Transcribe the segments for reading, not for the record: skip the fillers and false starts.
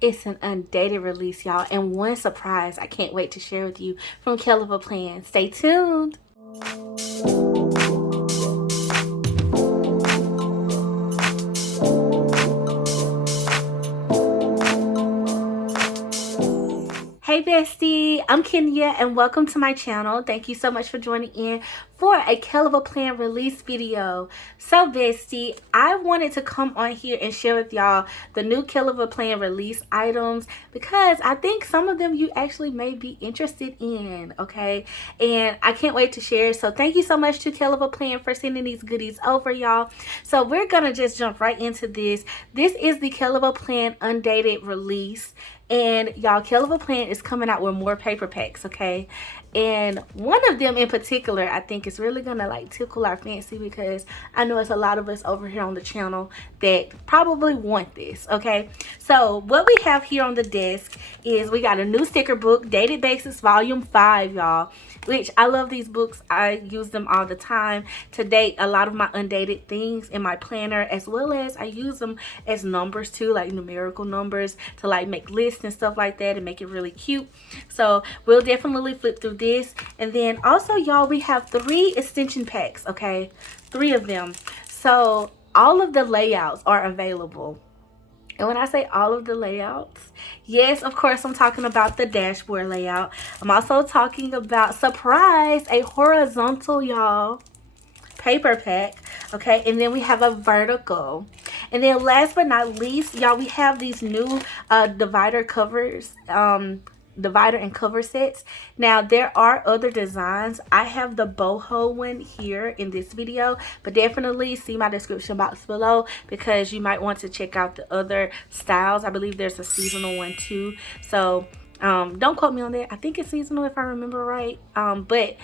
It's an undated release, y'all, and one surprise I can't wait to share with you from KellofAPlan. Stay tuned. Hey bestie, I'm Kenya and welcome to my channel. Thank you so much for joining in for a KellofAPlan release video. So bestie, I wanted to come on here and share with y'all the new KellofAPlan release items because I think some of them you actually may be interested in, okay? And I can't wait to share. So thank you so much to KellofAPlan for sending these goodies over, y'all. So we're gonna just jump right into this. This is the KellofAPlan Undated release. And y'all, KellofAPlan is coming out with more paper packs, okay? And one of them in particular, I think is really gonna like tickle our fancy because I know it's a lot of us over here on the channel that probably want this, okay? So what we have here on the desk is we got a new sticker book, Dated Basics Volume 5, y'all, which I love these books. I use them all the time to date a lot of my undated things in my planner, as well as I use them as numbers too, like numerical numbers to like make lists and stuff like that and make it really cute. So we'll definitely flip through this. And then also, y'all, we have 3 extension packs, okay? 3 of them. So all of the layouts are available. And when I say all of the layouts, yes, of course, I'm talking about the dashboard layout. I'm also talking about, surprise, a horizontal, y'all, paper pack, okay? And then we have a vertical. And then last but not least, y'all, we have these new divider covers, divider and cover sets. Now there are other designs. I have the boho one here in this video, but definitely see my description box below because you might want to check out the other styles. I believe there's a seasonal one too, so don't quote me on that. I think it's seasonal if I remember right, but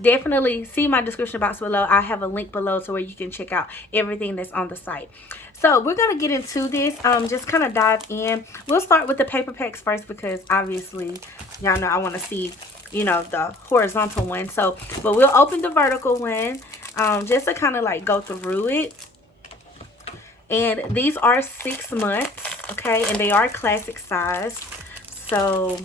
definitely see my description box below. I have a link below to where you can check out everything that's on the site. So we're gonna get into this, just kind of dive in. We'll start with the paper packs first because obviously y'all know I want to see, you know, the horizontal one. So but we'll open the vertical one just to kind of like go through it. And these are 6 months, okay, and they are classic size, so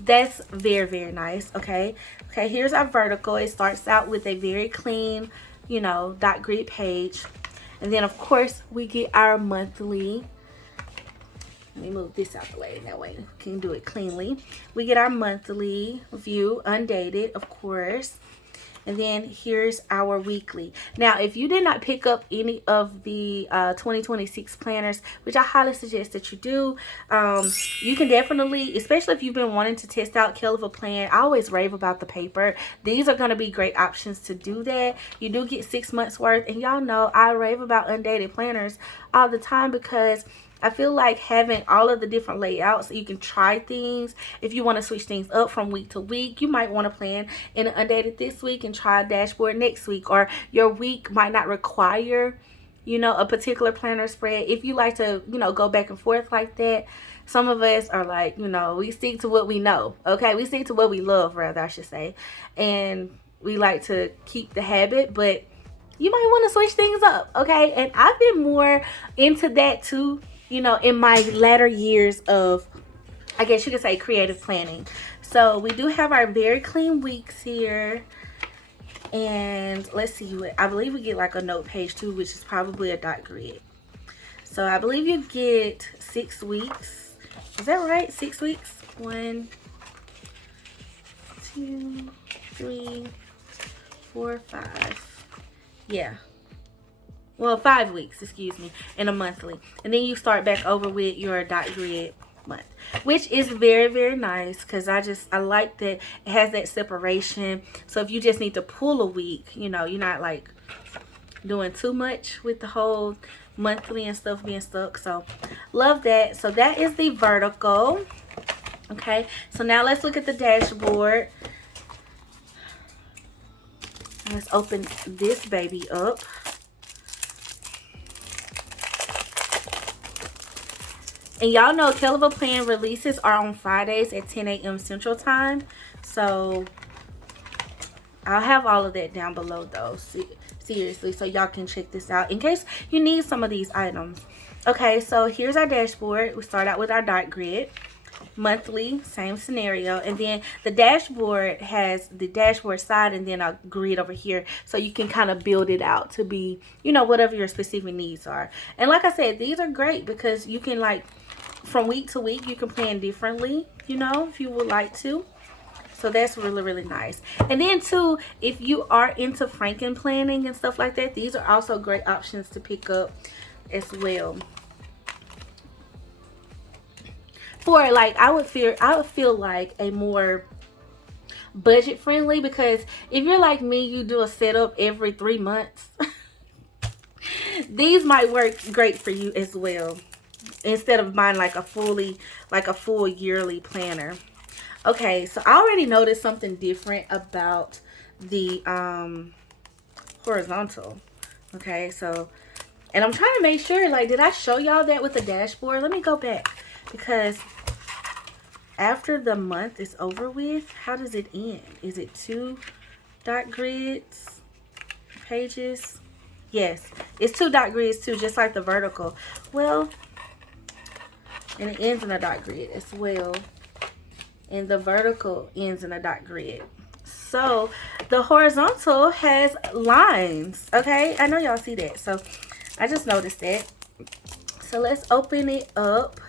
that's very, very nice. Okay, here's our vertical. It starts out with a very clean, you know, dot grid page, and then of course we get our monthly. Let me move this out the way, that way we can do it cleanly. We get our monthly view, undated, of course. And then here's our weekly. Now, if you did not pick up any of the 2026 planners, which I highly suggest that you do, you can definitely, especially if you've been wanting to test out KellofAPlan, I always rave about the paper. These are going to be great options to do that. You do get 6 months worth. And y'all know I rave about undated planners all the time because I feel like having all of the different layouts, so you can try things. If you want to switch things up from week to week, you might want to plan in an undated this week and try a dashboard next week. Or your week might not require, you know, a particular planner spread. If you like to, you know, go back and forth like that. Some of us are like, you know, we stick to what we know, okay? We stick to what we love, rather, I should say. And we like to keep the habit, but you might want to switch things up, okay? And I've been more into that too, you know, in my latter years of, I guess you could say, creative planning. So we do have our very clean weeks here. And let's see, what I believe we get like a note page too, which is probably a dot grid. So I believe you get 6 weeks. Is that right? 6 weeks? 1, 2, 3, 4, 5. Yeah. Well, 5 weeks, excuse me, and a monthly. And then you start back over with your dot grid month, which is very, very nice because I like that it has that separation. So if you just need to pull a week, you know, you're not like doing too much with the whole monthly and stuff being stuck. So love that. So that is the vertical. Okay, so now let's look at the dashboard. Let's open this baby up. And y'all know KellofAPlan releases are on Fridays at 10 a.m. Central Time. So I'll have all of that down below though. Seriously, so y'all can check this out in case you need some of these items. Okay, so here's our dashboard. We start out with our dot grid. Monthly, same scenario, and then the dashboard has the dashboard side and then a grid over here, so you can kind of build it out to be, you know, whatever your specific needs are. And like I said, these are great because you can, like, from week to week you can plan differently, you know, if you would like to. So that's really, really nice. And then too, if you are into Franken planning and stuff like that, these are also great options to pick up as well. For, like, I would feel like a more budget friendly, because if you're like me, you do a setup every 3 months. These might work great for you as well, instead of buying like a full yearly planner. Okay, so I already noticed something different about the horizontal. Okay, so, and I'm trying to make sure, like, did I show y'all that with the dashboard? Let me go back, because after the month is over with, how does it end? Is it 2 dot grids, pages? Yes, it's 2 dot grids too, just like the vertical. Well, and it ends in a dot grid as well. And the vertical ends in a dot grid. So the horizontal has lines. Okay, I know y'all see that. So I just noticed that. So let's open it up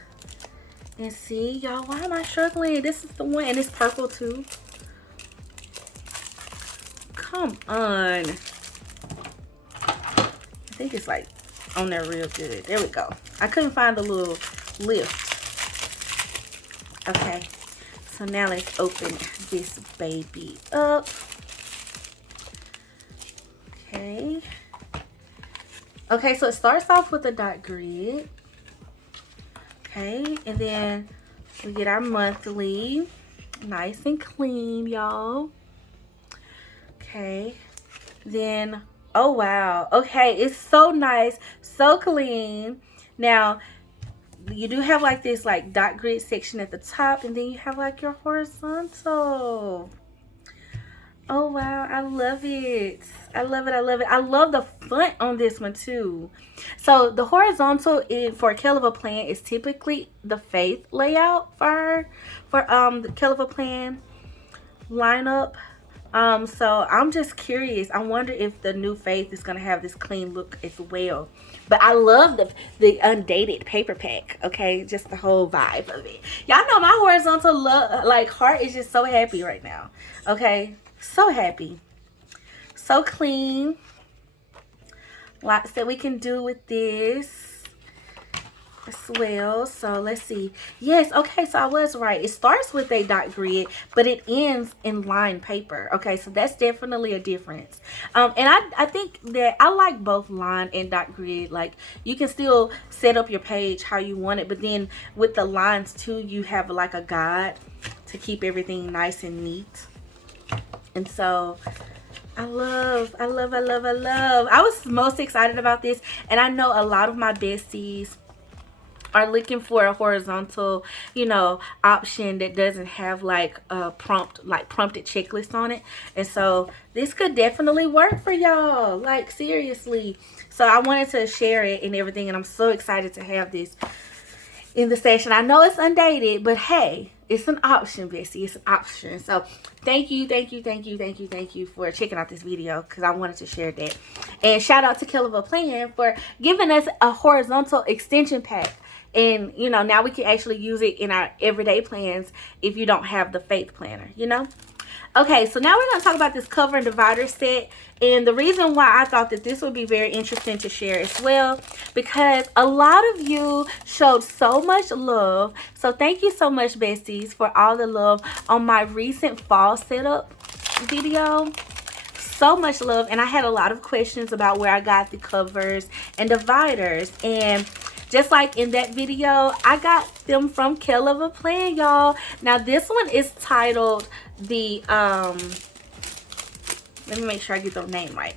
and see. Y'all, why am I struggling? This is the one, and it's purple too. Come on. I think it's like on there real good. There we go. I couldn't find the little lift. Okay, so now let's open this baby up. Okay. Okay, so it starts off with a dot grid. Okay, and then we get our monthly, nice and clean, y'all. Okay, then, oh wow, okay, it's so nice, so clean. Now, you do have like this like dot grid section at the top, and then you have like your horizontal. Oh wow, I love it. I love it. I love it. I love the font on this one too. So the horizontal for KellofAPlan is typically the faith layout for the KellofAPlan lineup. So I'm just curious. I wonder if the new faith is gonna have this clean look as well. But I love the undated paper pack. Okay, just the whole vibe of it. Y'all know my horizontal like heart is just so happy right now. Okay, so happy, so clean. Lots that we can do with this as well. So let's see. Yes, okay, so I was right. It starts with a dot grid, but it ends in line paper. Okay, so that's definitely a difference. And I think that I like both line and dot grid. Like, you can still set up your page how you want it, but then with the lines too, you have like a guide to keep everything nice and neat. And so I love. I was most excited about this, and I know a lot of my besties are looking for a horizontal, you know, option that doesn't have like a prompted checklist on it. And so this could definitely work for y'all, like seriously. So I wanted to share it and everything, and I'm so excited to have this in the session. I know it's undated, but hey, it's an option, bestie. It's an option. So thank you for checking out this video, because I wanted to share that. And shout out to KellofAPlan for giving us a horizontal extension pack. And, you know, now we can actually use it in our everyday plans if you don't have the faith planner, you know. Okay, so now we're going to talk about this cover and divider set. And the reason why I thought that this would be very interesting to share as well, because a lot of you showed so much love. So thank you so much, besties, for all the love on my recent fall setup video. So much love. And I had a lot of questions about where I got the covers and dividers. And just like in that video, I got them from KellofAPlan, y'all. Now this one is titled the let me make sure I get the name right.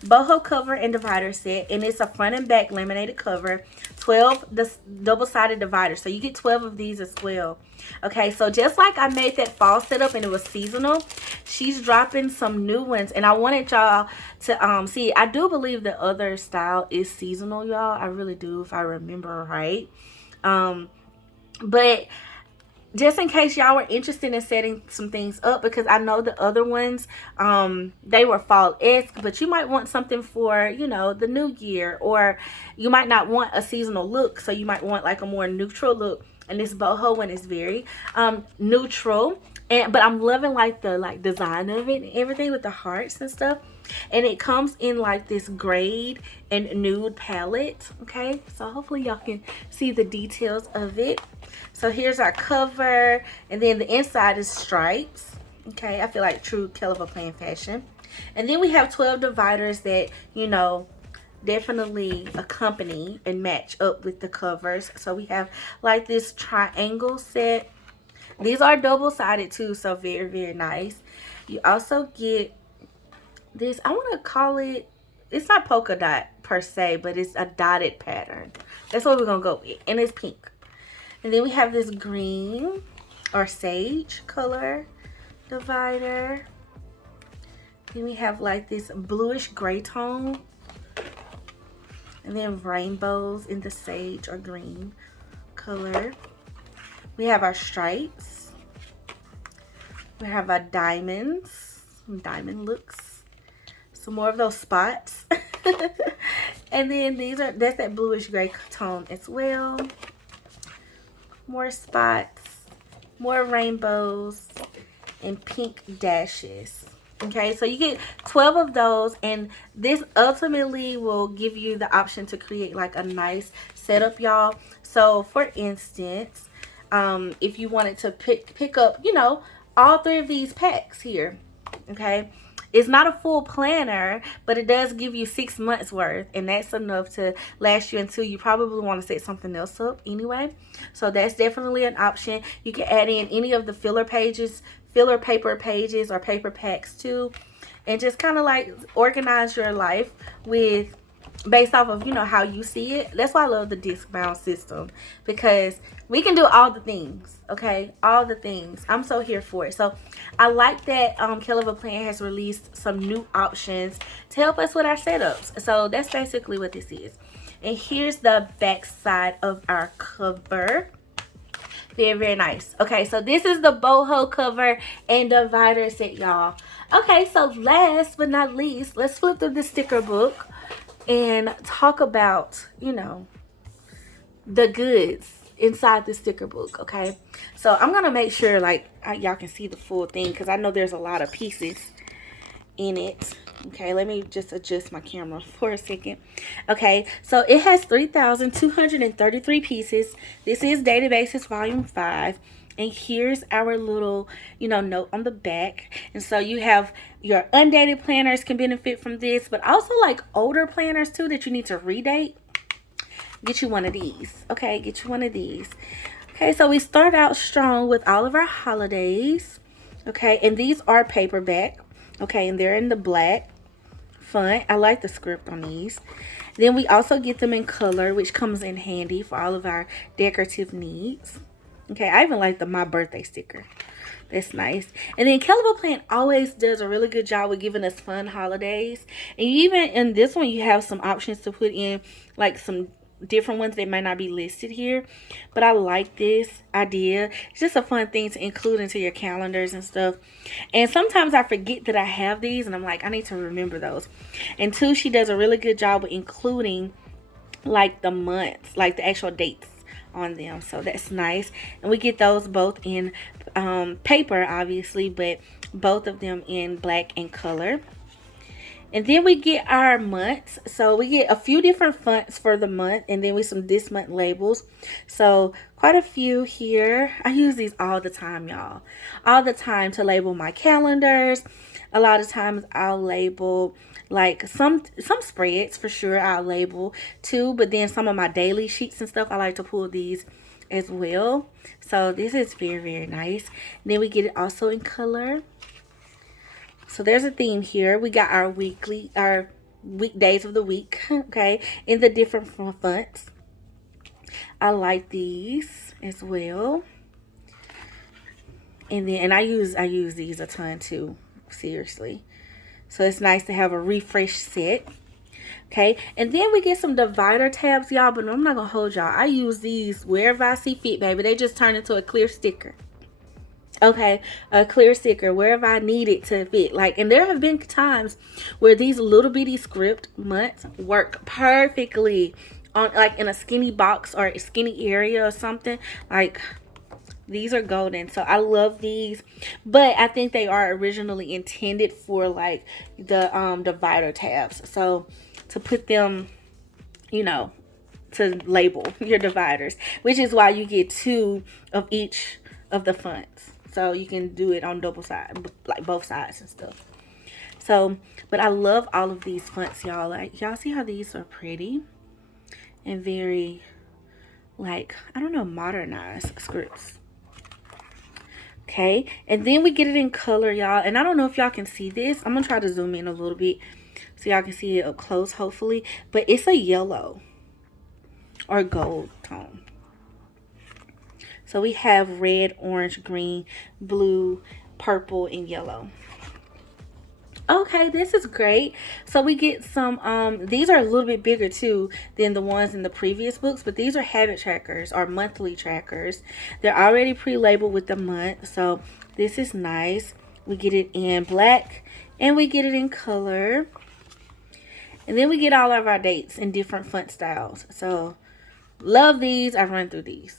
Boho cover and divider set, and it's a front and back laminated cover 12 the double-sided dividers. So you get 12 of these as well. Okay, so just like I made that fall setup and it was seasonal, she's dropping some new ones, and I wanted y'all to see. I do believe the other style is seasonal, y'all. I really do, if I remember right. But just in case y'all were interested in setting some things up, because I know the other ones, they were fall-esque, but you might want something for, you know, the new year, or you might not want a seasonal look, so you might want like a more neutral look. And this boho one is very neutral, but I'm loving like the design of it and everything with the hearts and stuff. And it comes in like this grade and nude palette. Okay, so hopefully y'all can see the details of it. So here's our cover, and then the inside is stripes. Okay, I feel like true KellofAPlan fashion. And then we have 12 dividers that, you know, definitely accompany and match up with the covers. So we have like this triangle set. These are double-sided too, so very, very nice. You also get this, I want to call it, it's not polka dot per se, but it's a dotted pattern. That's what we're gonna go with, and it's pink. And then we have this green or sage color divider. Then we have like this bluish gray tone, and then rainbows in the sage or green color. We have our stripes. We have our diamonds, diamond looks. Some more of those spots. And then that's that bluish gray tone as well. More spots, more rainbows, and pink dashes. Okay, so you get 12 of those, and this ultimately will give you the option to create like a nice setup, y'all. So for instance, if you wanted to pick up, you know, all 3 of these packs here, okay, it's not a full planner, but it does give you 6 months worth, and that's enough to last you until you probably want to set something else up anyway. So that's definitely an option. You can add in any of the filler paper pages or paper packs too, and just kind of like organize your life with based off of, you know, how you see it. That's why I love the disc bound system, because we can do all the things. Okay, all the things. I'm so here for it. So I like that KellofAPlan has released some new options to help us with our setups. So that's basically what this is. And here's the back side of our cover. Very, very nice. Okay, so this is the boho cover and divider set, y'all. Okay, so last but not least, let's flip through the sticker book and talk about, you know, the goods inside the sticker book. Okay, so I'm gonna make sure like y'all can see the full thing, because I know there's a lot of pieces in it. Okay, let me just adjust my camera for a second. Okay, so it has 3,233 pieces. This is Dated Basics Volume 5. And here's our little, you know, note on the back. And so you have your undated planners can benefit from this, but also like older planners too that you need to redate. Get you one of these. Okay, get you one of these. Okay, so we start out strong with all of our holidays. Okay, and these are paperback. Okay, and they're in the black font. I like the script on these. Then we also get them in color, which comes in handy for all of our decorative needs. Okay, I even like the my birthday sticker. That's nice. And then KellofAPlan always does a really good job with giving us fun holidays. And even in this one, you have some options to put in, like some different ones that might not be listed here. But I like this idea. It's just a fun thing to include into your calendars and stuff. And sometimes I forget that I have these, and I'm like, I need to remember those. And two, she does a really good job with including like the months, like the actual dates on them. So that's nice. And we get those both in paper, obviously, but both of them in black and color. And then we get our months. So we get a few different fonts for the month, and then with some this month labels. So quite a few here. I use these all the time, y'all. All the time to label my calendars. A lot of times I'll label like some spreads for sure. I'll label too, but then some of my daily sheets and stuff, I like to pull these as well. So this is very, very nice. And then we get it also in color. So there's a theme here. We got our weekdays of the week, okay, in the different fonts. I like these as well. And I use these a ton too, seriously. So it's nice to have a refresh set. Okay, and then we get some divider tabs, y'all, but I'm not gonna hold y'all. I use these wherever I see fit, baby. They just turn into a clear sticker. Okay, a clear sticker wherever I need it to fit. Like, and there have been times where these little bitty script months work perfectly on, like, in a skinny box or a skinny area or something. Like, these are golden. So I love these, but I think they are originally intended for like the divider tabs. So to put them, you know, to label your dividers, which is why you get 2 of each of the fonts. So you can do it on double side, like both sides and stuff. So, but I love all of these fonts, y'all. Like, y'all see how these are pretty and very, like, I don't know, modernized scripts. Okay, and then we get it in color, y'all. And I don't know if y'all can see this. I'm gonna try to zoom in a little bit so y'all can see it up close, hopefully. But it's a yellow or gold tone. So we have red, orange, green, blue, purple, and yellow. Okay, this is great. So we get some, these are a little bit bigger too than the ones in the previous books, but these are habit trackers or monthly trackers. They're already pre-labeled with the month, so this is nice. We get it in black and we get it in color. And then we get all of our dates in different font styles. So love these. I run through these.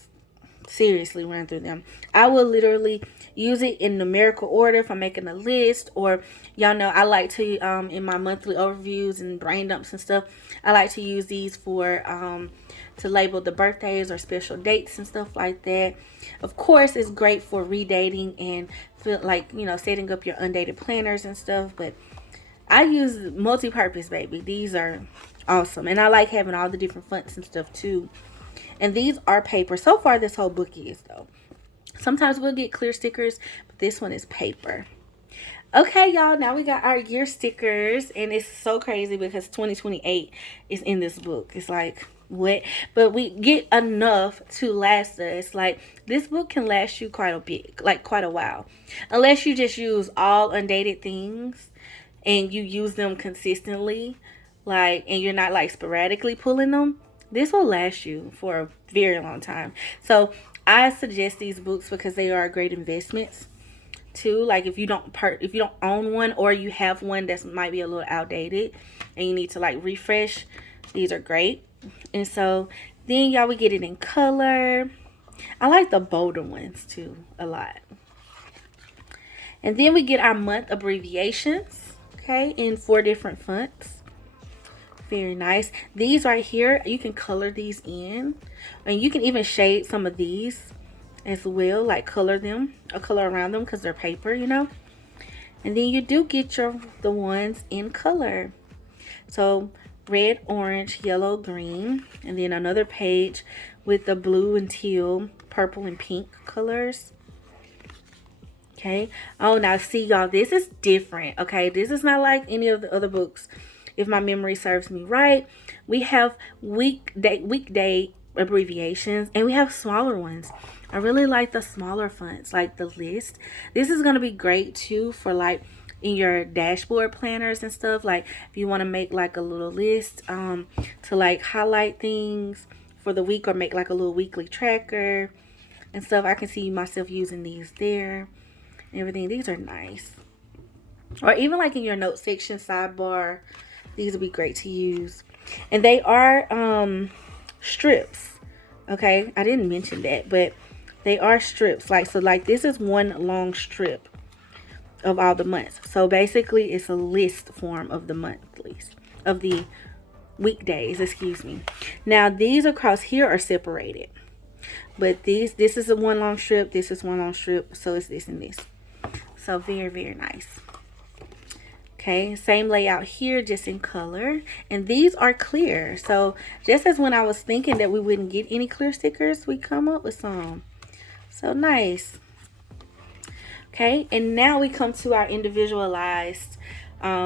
Seriously, run through them. I will literally use it in numerical order if I'm making a list, or y'all know I like to in my monthly overviews and brain dumps and stuff, I like to use these for to label the birthdays or special dates and stuff like that. Of course, it's great for redating and feel like, you know, setting up your undated planners and stuff, but I use multi-purpose, baby. These are awesome, and I like having all the different fonts and stuff too. And these are paper. So far, this whole book is, though. Sometimes we'll get clear stickers, but this one is paper. Okay, y'all, now we got our year stickers, and it's so crazy because 2028 is in this book. It's like, what? But we get enough to last us. Like, this book can last you quite a bit, like quite a while. Unless you just use all undated things and you use them consistently, like, and you're not like sporadically pulling them. This will last you for a very long time. So I suggest these books because they are great investments too. Like, if you don't own one, or you have one that might be a little outdated and you need to like refresh, these are great. And so then y'all, we get it in color. I like the bolder ones too a lot. And then we get our month abbreviations, okay, in 4 different fonts. Very nice. These right here, you can color these in, and you can even shade some of these as well, like color them or color around them because they're paper, you know. And then you do get the ones in color. So red, orange, yellow, green, and then another page with the blue and teal, purple and pink colors. Okay. Oh, now see, y'all, this is different. Okay, this is not like any of the other books. If my memory serves me right, we have weekday abbreviations, and we have smaller ones. I really like the smaller fonts, like the list. This is going to be great too for like in your dashboard planners and stuff. Like if you want to make like a little list to like highlight things for the week, or make like a little weekly tracker and stuff. I can see myself using these there and everything. These are nice. Or even like in your note section sidebar, these will be great to use. And they are strips. Okay, I didn't mention that, but they are strips. Like, so like this is one long strip of all the months. So basically it's a list form of the monthlies, of the weekdays, excuse me. Now these across here are separated, but this is a one long strip, this is one long strip, so it's this and this. So very, very nice. Okay, same layout here, just in color. And these are clear. So just as when I was thinking that we wouldn't get any clear stickers, we come up with some. So nice. Okay, and now we come to our individualized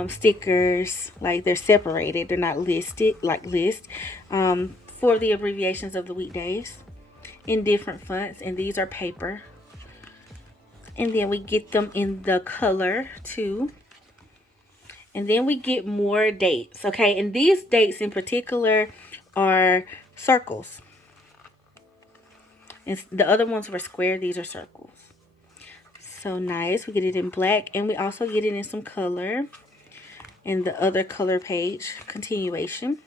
stickers. Like, they're separated, they're not listed like list. for the abbreviations of the weekdays in different fonts, and these are paper. And then we get them in the color too. And then we get more dates, okay? And these dates in particular are circles. And the other ones were square. These are circles. So nice. We get it in black, and we also get it in some color. And the other color page, continuation.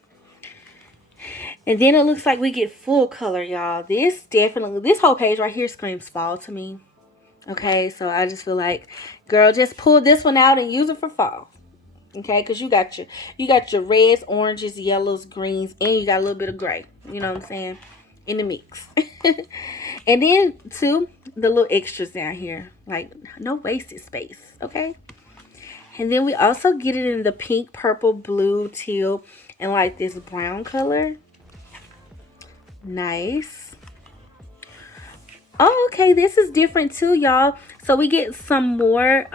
And then it looks like we get full color, y'all. This whole page right here screams fall to me. Okay, so I just feel like, girl, just pull this one out and use it for fall. Okay, because you got your reds, oranges, yellows, greens, and you got a little bit of gray. You know what I'm saying? In the mix. And then too, the little extras down here, like no wasted space. Okay. And then we also get it in the pink, purple, blue, teal, and like this brown color. Nice. Oh, okay, this is different too, y'all. So we get some more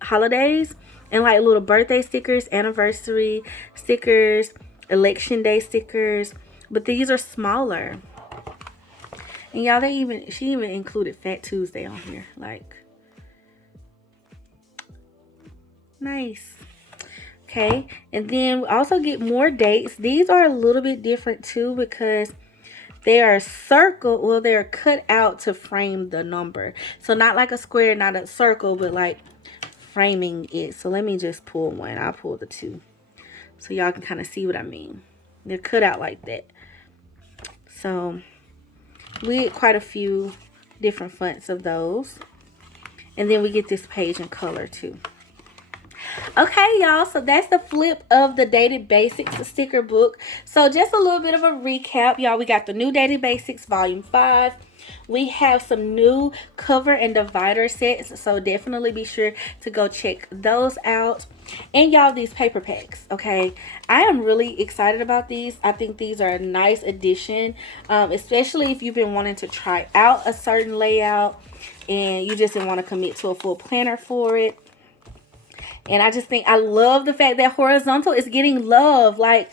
holidays and like little birthday stickers, anniversary stickers, election day stickers, but these are smaller. And y'all, she even included Fat Tuesday on here. Like, nice. Okay, and then we also get more dates. These are a little bit different too because they are circle. Well, they're cut out to frame the number. So not like a square, not a circle, but like framing it. So let me just pull one. I'll pull the two so y'all can kind of see what I mean. They're cut out like that. So we get quite a few different fonts of those. And then we get this page in color too. Okay, y'all, so that's the flip of the Dated Basics sticker book. So just a little bit of a recap, y'all. We got the new Dated Basics Volume 5. We have some new cover and divider sets, so definitely be sure to go check those out. And y'all, these paper packs, okay? I am really excited about these. I think these are a nice addition, especially if you've been wanting to try out a certain layout and you just didn't want to commit to a full planner for it. And I just think I love the fact that horizontal is getting love. Like,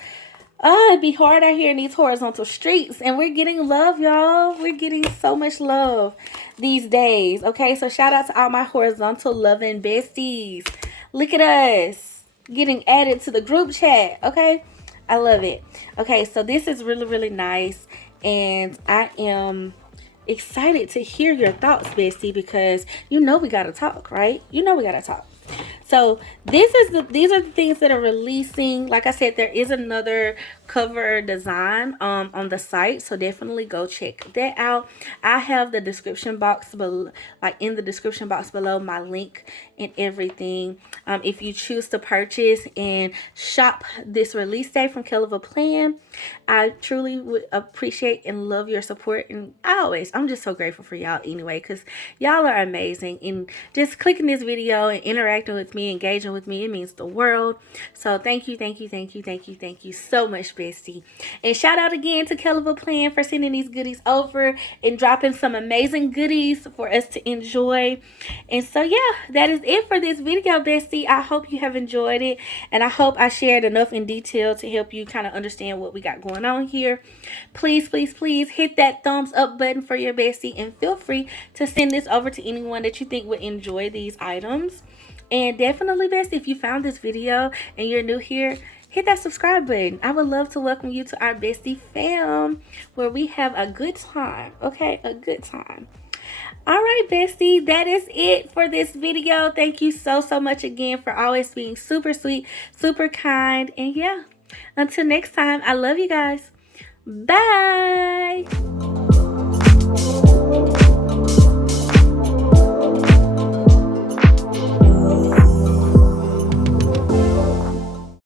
oh, it'd be hard out here in these horizontal streets. And we're getting love, y'all. We're getting so much love these days. Okay, so shout out to all my horizontal loving besties. Look at us getting added to the group chat. Okay, I love it. Okay, so this is really, really nice. And I am excited to hear your thoughts, bestie, because you know we got to talk, right? You know we got to talk. So these are the things that are releasing. Like I said, there is another cover design on the site, so definitely go check that out. I have the description box below, like in the description box below, my link and everything. If you choose to purchase and shop this release day from KellofAPlan, I truly would appreciate and love your support. And I'm just so grateful for y'all anyway, because y'all are amazing. And just clicking this video and interacting with me, engaging with me, it means the world. So thank you so much, bestie. And shout out again to KellofAPlan for sending these goodies over and dropping some amazing goodies for us to enjoy. And so yeah, that is it for this video, bestie. I hope you have enjoyed it, and I hope I shared enough in detail to help you kind of understand what we got going on here. Please hit that thumbs up button for your bestie, and feel free to send this over to anyone that you think would enjoy these items. And definitely, bestie, if you found this video and you're new here, hit that subscribe button. I would love to welcome you to our bestie fam, where we have a good time. Okay, a good time. All right, bestie, that is it for this video. Thank you so much again for always being super sweet, super kind. And yeah, until next time, I love you guys. Bye.